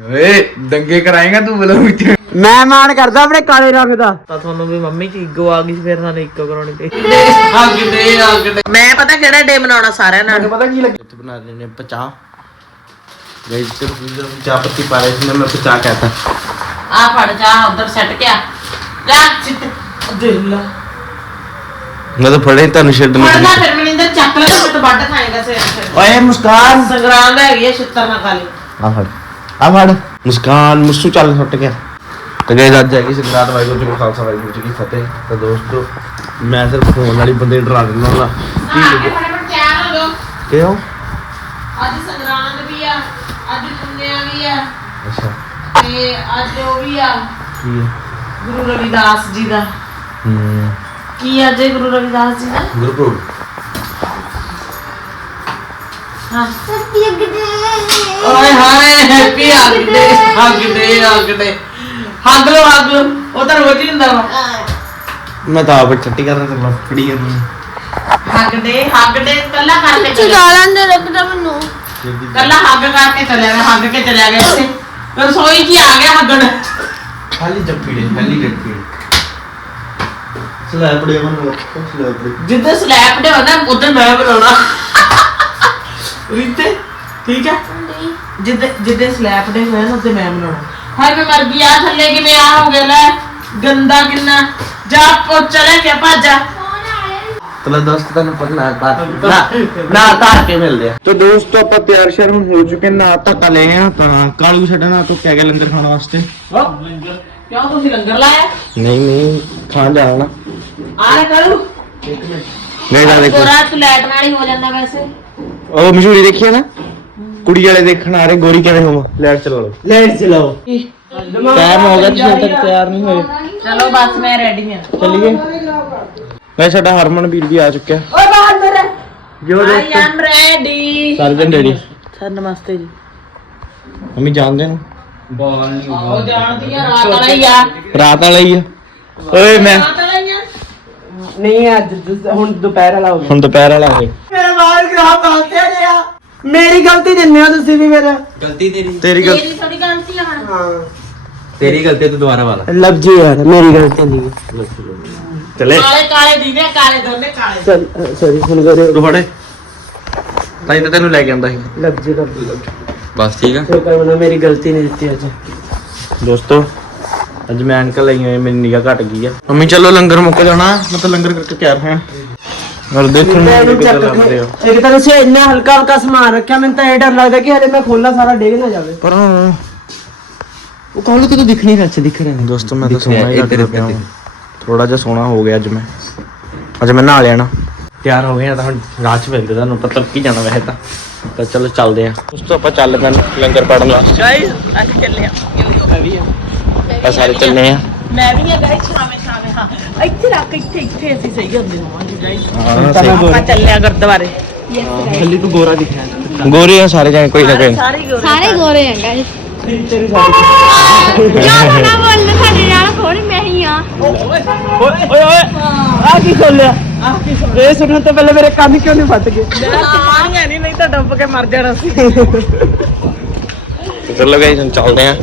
ਓਏ ਦੰਗੇ ਕਰਾਏਗਾ ਤੂੰ ਬਲੋ ਵਿੱਚ। ਮੈਂ ਮਾਣ ਕਰਦਾ ਆਪਣੇ ਕਾਲੇ ਰੰਗ ਦਾ। ਤਾਂ ਤੁਹਾਨੂੰ ਵੀ ਮੰਮੀ ਚ ਈਗੋ ਆ ਗਈ ਸੀ, ਫਿਰ ਸਾਨੂੰ ਇੱਕੋ ਕਰਾਉਣੀ ਪਈ। ਮੈਂ ਪਤਾ ਕਿਹੜਾ ਡੇ ਬਣਾਉਣਾ ਸਾਰਿਆਂ ਨਾਲ? ਪਤਾ ਕੀ ਲੱਗੇ ਉੱਥੇ ਬਣਾ ਰਹੇ ਨੇ ਪਚਾ ਗਾਇਸ ਸਿਰਫ ਚਾਹ ਪੱਤੀ ਪਾ ਰਹੇ ਸੀ ਮੈਂ ਪਚਾ ਕਹਤਾ। ਆ ਫੜ ਜਾ ਉਧਰ ਸੱਟ ਕੇ ਆ ਜਾ ਚਿੱਤ ਦੇਖ ਲਾ। ਮੈਂ ਤਾਂ ਫੜੇ ਤੁਹਾਨੂੰ ਛੱਡ ਫੜਨਾ ਫਿਰ ਮਨਿੰਦਰ ਚੱਕ ਲੈ ਤੇ ਤੂੰ ਵੱਢ ਖਾਏਗਾ ਸਿਰ ਓਏ ਮੁਸਕਾਨ। ਸੰਗਰਾਮ ਹੈਗੀ ਹੈ ਛਿੱਤਰ ਨਾ ਖਾ ਲਈ। ਆ ਫੜ। ਆ ਫੜ। ਮੁਸਕਾਨ ਮੁਸੂ ਚੱਲ ਛੁੱਟ ਗਿਆ। ਤੇ ਗਾਇਸ ਅੱਜ ਹੈਗੀ ਸੰਗਰਾਤ ਵਾਹਿਗੁਰੂ ਜੀ ਕਾ ਖਾਲਸਾ ਵਾਹਿਗੁਰੂ ਜੀ ਕੀ ਫਤਿਹ। ਤਾਂ ਦੋਸਤੋ ਮੈਂ ਸਿਰਫ ਫੋਨ ਵਾਲੀ ਬੰਦੇ ਡਰਾ ਦਿੰਦਾ ਹਾਂ ਕੀ ਤਿਆਰ ਹੋ ਕਿਉਂ? ਅੱਜ ਸੰਗਰਾਂਦ ਵੀ ਆ ਅੱਜ ਪੁੰਨਿਆ ਵੀ ਆ। ਅੱਛਾ। ਤੇ ਅੱਜ ਉਹ ਵੀ ਆ ਕੀ ਗੁਰੂ ਰਵਿਦਾਸ ਜੀ ਦਾ। ਹੂੰ। ਕੀ ਅੱਜ ਗੁਰੂ ਰਵਿਦਾਸ ਜੀ ਦਾ? ਗੁਰਪੁਰਬ। ਹਾਂ ਓਏ ਹਾਏ ਹੈਪੀ ਹੱਗ ਦੇ ਹੱਗ ਦੇ ਹੱਗ ਲੋ ਹੱਗ ਲੋ ਉਹ ਤਾਂ ਰੋਜ਼ ਹੀ ਹੁੰਦਾ ਵਾ। ਮੈਂ ਤਾਂ ਆਪ ਛੱਟੀ ਕਰਨ ਤੇ ਮੈਂ ਫੜੀ ਕਰਨੀ ਹੱਗ ਦੇ ਹੱਗ ਦੇ ਕੱਲਾ ਕਰਕੇ ਚੱਲਿਆ ਗਾਲਾਂ ਦੇ ਲੱਗਦਾ ਮੈਨੂੰ। ਕੱਲਾ ਹੱਗ ਕਰਕੇ ਚੱਲਿਆ ਗਿਆ ਹੱਗ ਕੇ ਚੱਲਿਆ ਗਿਆ ਇੱਥੇ। ਰਸੋਈ 'ਚ ਹੀ ਆ ਗਿਆ ਹੱਗਣ। ਖਾਲੀ ਜੱਪੀ ਦੇ ਖਾਲੀ ਜੱਪੀ ਸਲਾਹ ਬੜੇ ਮਨ ਨੂੰ। ਸਲਾਹ ਬੜੇ ਜਿੱਦਾਂ ਸਲੈਬ ਦੇ ਹੁੰਦਾ ਉਦੋਂ ਮੈਂ ਬਣਾਉਣਾ। ਰੀਤੇ ਠੀਕ ਹੈ? ਜਿੱਦੇ ਜਿੱਦੇ ਸਲੈਬ ਦੇ ਹੋਏ ਨਾ ਉਦੋਂ ਮੈਂ ਬਣਾਉਣਾ। ਹਾਏ ਮੈਂ ਮਰ ਗਈ ਆ ਥੱਲੇ ਕਿਵੇਂ ਆ ਹੋ ਗਿਆ ਲੈ? ਗੰਦਾ ਕਿੰਨਾ? ਜਾ ਪੋਚਾ ਲੈ ਕੇ ਭੱਜਾ। ਤਲਾ ਦੋਸਤ ਤੁਹਾਨੂੰ ਪਤਾ ਨਾ ਬਾਤ ਨਾ ਨਾ ਤਾਰ ਕੇ ਮਿਲਦੇ ਆ। ਤਾਂ ਦੋਸਤੋ ਆਪਾਂ ਤਿਆਰ ਸ਼ਰ ਹੁਣ ਹੋ ਚੁੱਕੇ ਨਾ ਧੱਕਾ ਲੈ ਆ ਤਾਂ ਕਾਲੂ ਸਾਡਾ ਨਾ ਤੋਂ ਕਹਿ ਗਿਆ ਲੰਗਰ ਖਾਣ ਵਾਸਤੇ? ਕਿਉਂ ਤੁਸੀਂ ਲੰਗਰ ਲਾਇਆ? ਨਹੀਂ ਨਹੀਂ ਖਾਣ ਜਾਣਾ ਆ ਲੈ ਕਰੂ ਨਹੀਂ ਜਾ ਦੇਖੋ। ਗੋਰਾ ਤੂੰ ਲੈਟ ਨਾਲ ਹੀ ਹੋ ਜਾਂਦਾ ਵੈਸੇ। ਉਹ ਮਸ਼ਹੂਰੀ ਦੇਖੀ ਹੈ ਨਾ? ਕੁੜੀ ਵਾਲੇ ਦੇਖਣ ਆ ਰਹੇ ਗੋਰੀ ਕਿਵੇਂ ਹੋਵਾਂ? ਲੈਟ ਚਲਾ ਲਓ ਲੈਟ ਚਲਾਓ। ਟਾਈਮ ਹੋ ਗਿਆ ਤੁਸੀਂ ਤੱਕ ਤਿਆਰ ਨਹੀਂ ਹੋਏ। ਚਲੋ ਬਸ ਮੈਂ ਰੈਡੀ ਹਾਂ ਚੱਲੀਏ। ਵੈਸੇ ਸਾਡਾ ਹਰਮਨ ਵੀਰ ਵੀ ਆ ਚੁੱਕਿਆ। ਓਏ ਬਾਹਰ ਮੇਰੇ ਜੋ I am ready surgeon daddy. Sir ਨਮਸਤੇ ਜੀ। ਮੰਮੀ ਜਾਣਦੇ ਨੇ? ਉਹ ਜਾਣਦੀ ਆ ਰਾਤ ਵਾਲਾ ਹੀ ਆ। ਰਾਤ ਵਾਲਾ ਹੀ ਆ। ਓਏ ਮੈਂ ਨਹੀਂ ਅੱਜ ਦੁ- ਹੁਣ ਦੁਪਹਿਰ ਵਾਲਾ ਹੋ ਗਿਆ। ਹੁਣ ਦੁਪਹਿਰ ਵਾਲਾ ਹੈ ਮੇਰਾ ਬਾਲ ਖਰਾਬ ਕਰਤੇ ਰਿਹਾ ਮੇਰੀ ਗਲਤੀ ਦਿੰਦੇ ਹੋ ਤੁਸੀਂ ਵੀ ਮੇਰਾ ਗਲਤੀ ਤੇਰੀ। ਤੇਰੀ ਗਲਤੀ ਤੇਰੀ ਥੋੜੀ ਗਲਤੀ ਆ ਹੁਣ। ਹਾਂ। ਤੇਰੀ ਗਲਤੀ ਤੂੰ ਦੁਬਾਰਾ ਵਾਲਾ। ਲਵ ਜੀ ਯਾਰ ਮੇਰੀ ਗਲਤੀ ਨਹੀਂ। ਚਲੇ। ਕਾਲੇ ਕਾਲੇ ਦੀਨੇ ਕਾਲੇ ਦੋਨੇ ਕਾਲੇ। ਚਲ ਸੌਰੀ ਹੁਣ ਕਰੇ ਤੂੰ ਫੜੇ। ਤਾਈ ਤਾਂ ਤੈਨੂੰ ਲੈ ਕੇ ਆਂਦਾ ਸੀ। ਲਵ ਜੀ ਲਵ ਜੀ। ਬਸ ਠੀਕ ਆ। ਕੋਈ ਕਰਨਾ ਮੇਰੀ ਗਲਤੀ ਨਹੀਂ ਦਿੱਤੀ ਅੱਜ। ਦੋਸਤੋ ਅੱਜ ਮੈਂ ਅੰਕਲ ਲਈ ਹੋਏ ਮੇਰੀ ਨਿਗਾਹ ਘਟ ਗਈ ਆ। ਮੰਮੀ ਚਲੋ ਲੰਗਰ ਮੁੱਕ ਜਾਣਾ। ਮੈਂ ਤਾਂ ਲੰਗਰ ਕਰਕੇ ਤਿਆਰ ਹਾਂ। ਔਰ ਦੇਖੋ ਮੈਂ ਮੈਨੂੰ ਇਹਨੂੰ ਕਿੱਦਾਂ ਚੱਕ ਲੱਗਦੇ ਹੋ। ਕੇ ਇੱਕ ਤਰ੍ਹਾਂ ਸੇ ਇੰਨਾ ਹਲਕਾ ਹਲਕਾ ਸਮਾਨ ਰੱਖਿਆ ਮੈਨੂੰ ਤਾਂ ਇਹ ਡਰ ਲੱਗਦਾ ਕਿ ਹਲੇ ਮੈਂ ਖੋਲਣਾ ਸਾਰਾ ਡਿੱਗ ਨਾ ਜਾਵੇ। ਪਰ ਉਹ ਕਾਹਲੇ ਕਿਤੇ ਦਿਖ ਨਹੀਂ ਰਿਹਾ ਦਿਖ ਰਿਹਾ। ਦੋਸਤੋ ਮੈਂ ਤਾਂ ਸੋਣਾ ਹੀ ਲੱਗ ਰਿਹਾ ਥੋੜਾ ਜਿਹਾ ਸੋਣਾ ਹੋ ਗਿਆ ਅੱਜ ਮੈਂ। ਅੱਜ ਮੈਂ ਨਹਾ ਲਿਆ ਨਾ। ਤਿਆਰ ਹੋ ਗਏ ਆ ਤਾਂ ਹੁਣ ਰਾਤ ਚ ਵੇਂਦੇ ਤੁਹਾਨੂੰ ਪਤਾ ਕੀ ਜਾਣਾ ਵੈਸੇ ਤਾਂ। ਤਾਂ ਚਲੋ ਚੱਲਦੇ ਆ। ਦੋਸਤੋ ਆਪਾਂ ਚੱਲ ਪੈਣ ਲੰਗਰ ਪੜਨ ਵਾਸਤੇ। ਗਾਇਸ ਅਸੀਂ ਚੱਲੇ ਆ ਆ। ਸਾਰੇ ਚੱਲੇ ਆ ਮੈਂ ਵੀ ਆ ਗਾਇਸ ਛਾਵੇਂ ਛਾਵੇਂ ਹਾਂ। ਇੱਥੇ ਰੱਖ ਇੱਥੇ ਇੱਥੇ ਅਸੀਂ ਸਹੀ ਹੁੰਦੇ ਹੋਵਾਂਗੇ ਗਾਇਸ ਆਪਾਂ ਚੱਲੇ ਆ ਗੁਰਦੁਆਰੇ। ਹੱਲੀ ਤੂੰ ਗੋਰਾ ਦਿਖਿਆ ਗੋਰੇ ਆ ਸਾਰੇ ਜਾਣੇ ਕੋਈ ਨਾ ਕੋਈ। ਸਾਰੇ ਹੀ। ਗੋਰੇ ਸਾਰੇ ਆ ਗਾਇਸ ਤੇਰੀ ਸਾਡੀ ਜੋ ਨਾ ਬੋਲ ਸਾਡੇ ਨਾਲ ਥੋੜੀ ਮੈਂ ਹੀ ਆ। ਓਏ ਓਏ ਓਏ। ਆ ਕੀ ਖੋਲਿਆ ਇਹ ਸੁਣਨ ਤੋਂ ਪਹਿਲੇ ਮੇਰੇ ਕੰਨ ਕਿਉਂ ਨਹੀਂ ਫਟ ਗਏ? ਸੁਣਾਣੀਆਂ ਨਹੀਂ ਨਹੀਂ ਤਾਂ ਡੁੱਬ ਕੇ ਮਰ ਜਾਣਾ ਸੀ। ਚਲੋ ਗਾਇਸ ਹੁਣ ਚੱਲਦੇ ਆ